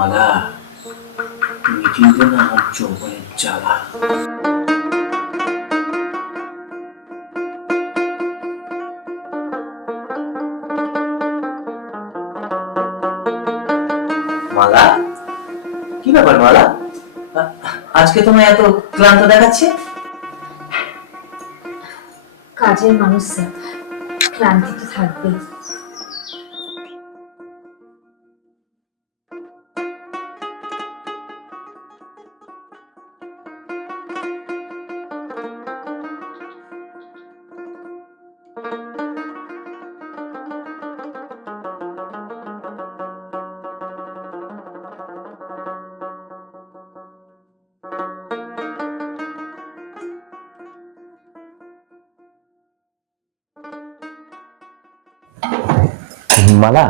মালা, মিটিংটা না আমার যৌবনের জ্বালা। মালা, কি ব্যাপার মালা? আজকে তোমায় এত ক্লান্ত দেখাচ্ছে? কাজের মানুষ স্যার, ক্লান্তি তো থাকবেই। মালা,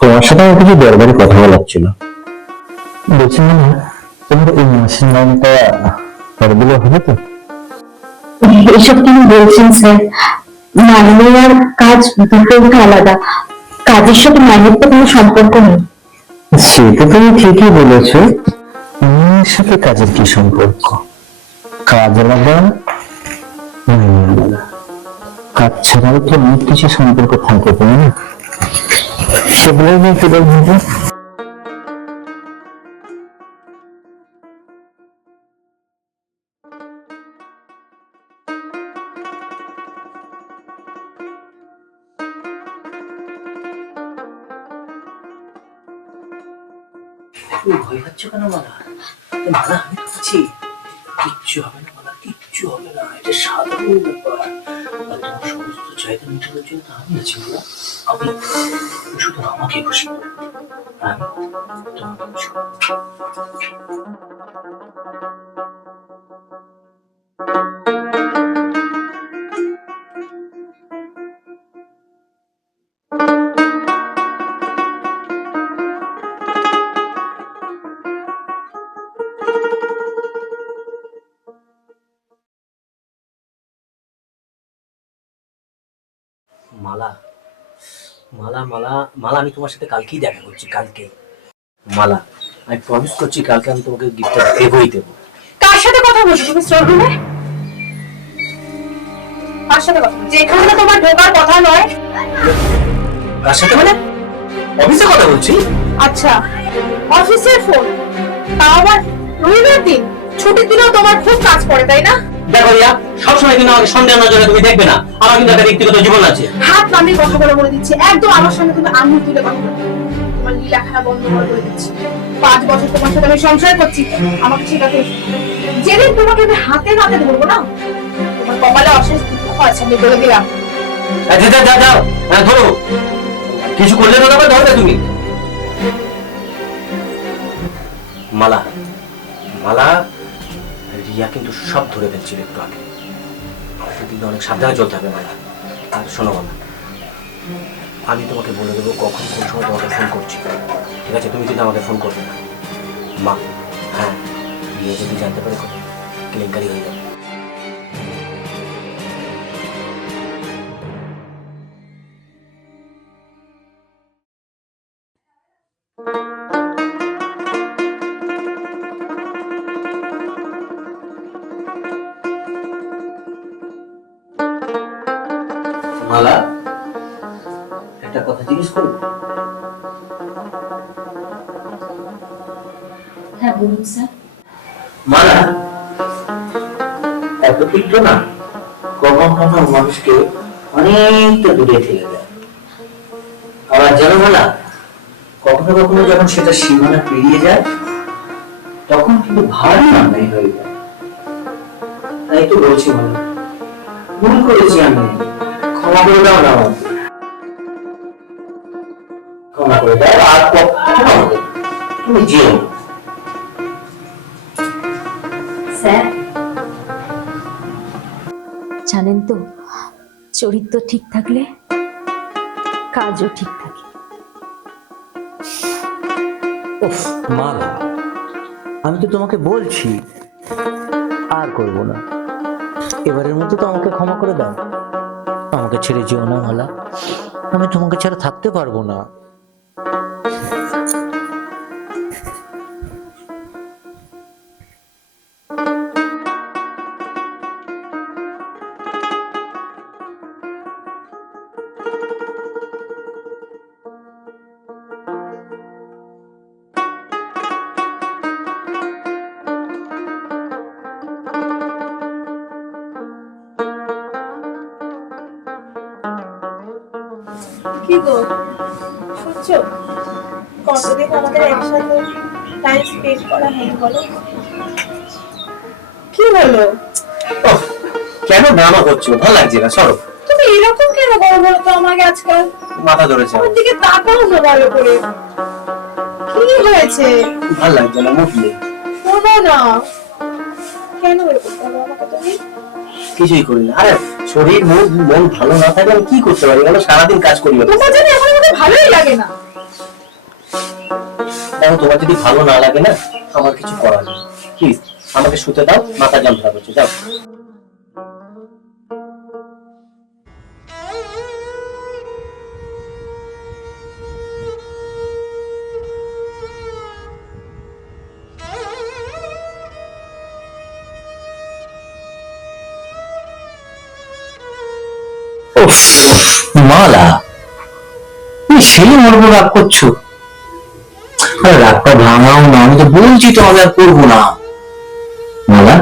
তোমার সাথে আমার কিছু দরকারি কথা বলার ছিল। বলছি না, তোমার এই মাসের নামটা করে দিলে হবে তো? এইসব কি বলছেন স্যার? মাইনে আর কাজ দুটো আলাদা। কাজের সাথে মাইনের তো কোনো সম্পর্ক নেই। সেটা তুমি ঠিকই বলেছ, মায়ের সাথে কাজের কি সম্পর্ক? কাজ আলাদা, মাইনে আলাদা। কাজ ছাড়াও তো অনেক কিছু সম্পর্ক থাকে, তাই না? সেগুলোই নিয়ে কি বলবো? তুমি ভয় পাচ্ছ কেন মালা? মালা, আমি তো আছি, কিচ্ছু হবে না মালা, কিচ্ছু হবে না। এটা সাধারণ ব্যাপার। আর তোমার সমস্ত চাহিদা মেটানোর জন্য তো আমি আছি মালা। আমি শুধু আমাকে খুশি করো, আমি তোমাকে খুশি করবো। মালা, মালা, মালা, মালা, আমি তোমার সাথে কালকেই দেখা করছি, কালকে। মালা, আমি প্রমিস করছি কালকে আমি তোমাকে গিফটটা দেবই দেবো। কার সাথে কথা বলছো তুমি স্টোর রুমে? কার সাথে কথা? যেখানে তোমার ঢোকার কথা নয়। কার সাথে মানে? অফিসে কথা বলছি। আচ্ছা, অফিসের ফোন, তাও আবার রবিবার দিন। ছুটির দিনেও তোমার খুব কাজ পড়ে, তাই না? দেখো রিয়া, সবসময় কিন্তু আমাকে সন্দেহ নজরে তুমি দেখবে না। আমার কিন্তু একটা ব্যক্তিগত জীবন আছে। হাত নামিয়ে কথা বলে দিচ্ছি, একদম আমার সঙ্গে তুমি আঙুল তুলে কথা বলবে। তোমার লীলাখানা বন্ধ করে দিচ্ছি। 5 বছর তোমার সাথে আমি সংসার করছি, আমাকে শেখাতে এসো। যেদিন তোমাকে আমি হাতে হাতে ধরবো না, তোমার কপালে অশেষ দুঃখ আছে, আমি বলে দিলাম। যাও, হ্যাঁ ধরো। কিছু করলে না আবার ধরবে তুমি। মালা, মালা, রিয়া কিন্তু সব ধরে ফেলছিল একটু আগে। আমাকে কিন্তু অনেক সাবধানে চলতে হবে মালা। আর শোনো মালা, আমি তোমাকে বলে দেবো কখন কোন সময় তোমাকে ফোন করছি, ঠিক আছে? তুমি কিন্তু আমাকে ফোন করবে না মা। হ্যাঁ, রিয়া যদি জানতে পারে কেলেঙ্কারি হয়ে যাবে। মালা, একটা কথা জিজ্ঞেস করবো? হ্যাঁ বলুন স্যার। মালা, এত তীব্র না কখনো কখনো মানুষকে অনেকটা দূরে ঠেলে দেয়। আবার জানো মালা, কখনো কখনো যখন সেটা সীমানা পেরিয়ে যায় তখন কিন্তু ভারী অন্যায় হয়ে যায়। তাই তো বলছি মালা, ভুল করেছি আমি, ক্ষমা করে দাও না আমাকে। ক্ষমা করে দাও, আর কখনো আমাকে তুমি যেও না। স্যার জানেন তো, চরিত্র ঠিক থাকলে কাজও ঠিক থাকে। উফ মালা, আমি তো তোমাকে বলছি আর করব না, এবারের মতো তো আমাকে ক্ষমা করে দাও। আমাকে ছেড়ে যেও না মালা, আমি তোমাকে ছাড়া থাকতে পারবো না। কি গো শুনছো? কতদিন আমাদের একসাথে টাইম স্পেন্ড করা হয়নি বলো? কি হলো? ওহ, কেন ড্রামা করছো? ভালো লাগছে না, সরো। তুমি এরকম কেন বলো বলো তো আমাকে আজকাল? মাথা ধরেছে আমার আমার। দিকে তাকাও না ভালো করে। কি হয়েছে? ভালো লাগছে না, মুখ নেই। শোনো না, কেন এরকম করো আমাকে তুমি? কিছুই করি না। আরে শরীর মন ভালো না থাকলে আমি কি করতে পারি বলো? সারাদিন কাজ করি। তোমার জানি এখন আমাকে ভালোই লাগে না। দেখো, তোমার যদি ভালো না লাগে না, আমার কিছু করার নেই। প্লিজ আমাকে শুতে দাও, মাথা যন্ত্রণা করছে, যাও। উফ মালা, তুমি সেই মর্ম রাগ করছো? আরে রাগটা ভাঙাও না, আমি তো বলছি তোমাকে আর করবো না। মালা,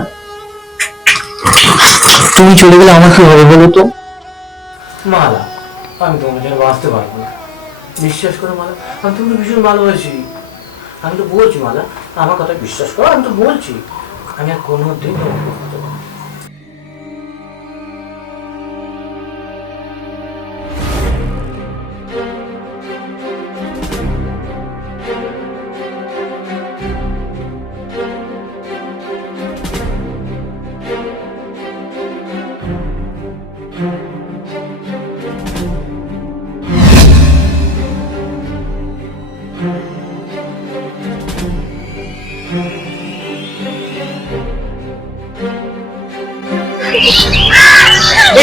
তুমি চলে গেলে আমার কি হবে বলো তো? মালা, আমি তোমার জন্য বাঁচতে পারবো না। বিশ্বাস করো মালা, আমি তোমাকে ভীষণ ভালোবাসি। আমি তো বলছি মালা, আমার কথা বিশ্বাস করো, আমি তো বলছি আমি আর কোনোদিন তোমাকে করতে পারবো না।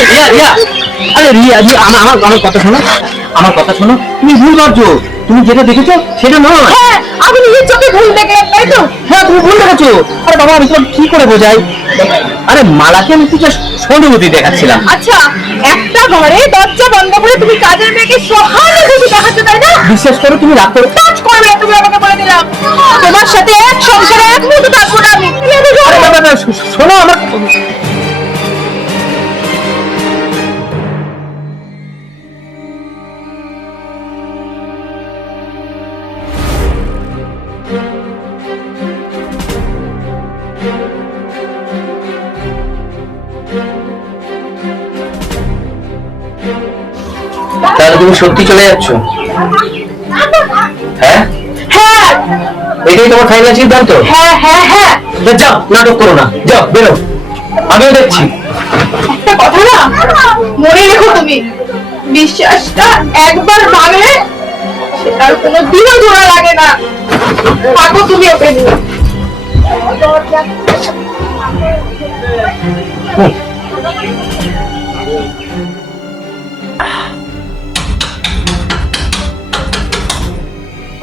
রিয়া রিয়া, আরে রিয়া রিয়া, আমার আমার কথা শোনো, আমার কথা শোনো। তুমি ভুল ভাবছো, তুমি যেটা দেখেছো সেটা নয়। হ্যাঁ, আমি নিজের চোখে ভুল দেখলাম, তাই তো? হ্যাঁ তুমি ভুল দেখেছো। আরে বাবা, আমি তোমাকে কি করে বোঝাই? আরে মালাকে আমি কিছু সহানুভূতি দেখাচ্ছিলাম। আচ্ছা, একটা ঘরে দরজা বন্ধ করে তুমি কাজের মেয়েকে সহানুভূতি দেখাচ্ছ, তাই না? বিশ্বাস করো, তুমি রাগ করো। কাজ করবে না, তুমি আমাকে বলে দিলাম। তোমার সাথে এক সংসারে এক মুহূর্ত থাকবো না আমি। আরে বাবা, বাবা, শোনো আমার। তাহলে তুমি সত্যি চলে যাচ্ছ? হ্যাঁ, হ্যাঁ এটাই তোমার ফাইনাল সিদ্ধান্ত? হ্যাঁ হ্যাঁ হ্যাঁ। যাও, নাটক করো না, যাও বেরো, আমিও দেখছি। একটা কথা না, মনে রেখো তুমি, বিশ্বাসটা একবার ভাঙলে সেটার কোনো দিনও জোড়া লাগে না। থাকো তুমি ওকে নিয়ে।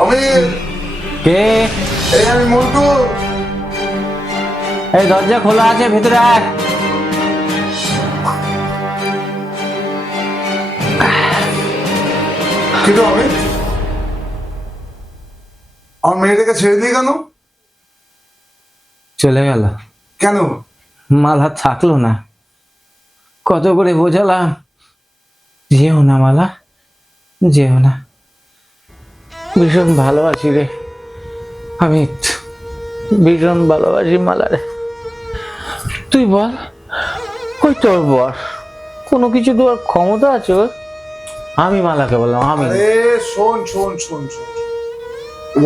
আমি কে? এই আমি মন্টু। এই দরজা খোলা আছে, ভেতরে আয়। কিন্তু আমি আমার মেয়েটাকে ছেড়ে দিয়ে কেন? চলে গেল। কেন? মালা থাকলো না। কত করে বোঝালাম, যেও না মালা, যেও না। ভীষণ ভালোবাসি রে আমি, ভীষণ ভালোবাসি মালা রে। তুই বল, ওই তোর বর কোনো কিছু দেওয়ার ক্ষমতা আছে ওর? আমি মালাকে বললাম আমি। আরে শোন শোন শোন শোন,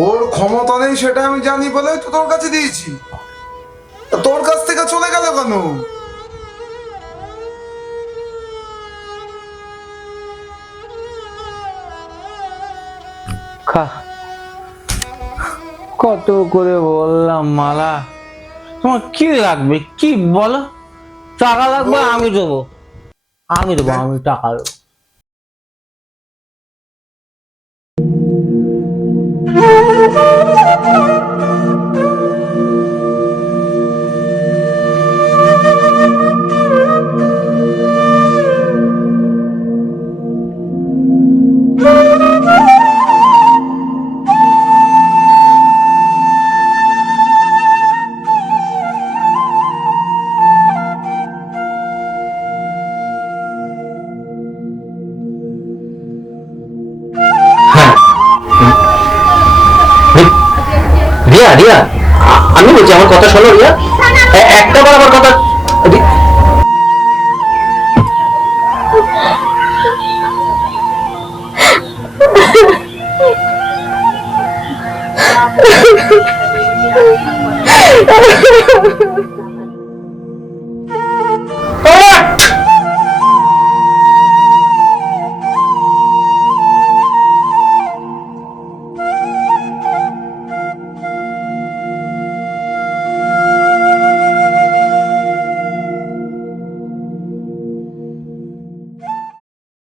ওর ক্ষমতা নেই সেটা আমি জানি বলে তো তোর কাছে দিয়েছি। তা তোর কাছ থেকে চলে গেল কেন? খা, কত করে বললাম মালা, তোমার কি লাগবে কি বলো? টাকা লাগবে আমি দেবো, আমি টাকা দেবো। রিয়া রিয়া, আমি বলছি আমার কথা শোনো রিয়া, একটা বার আমার কথা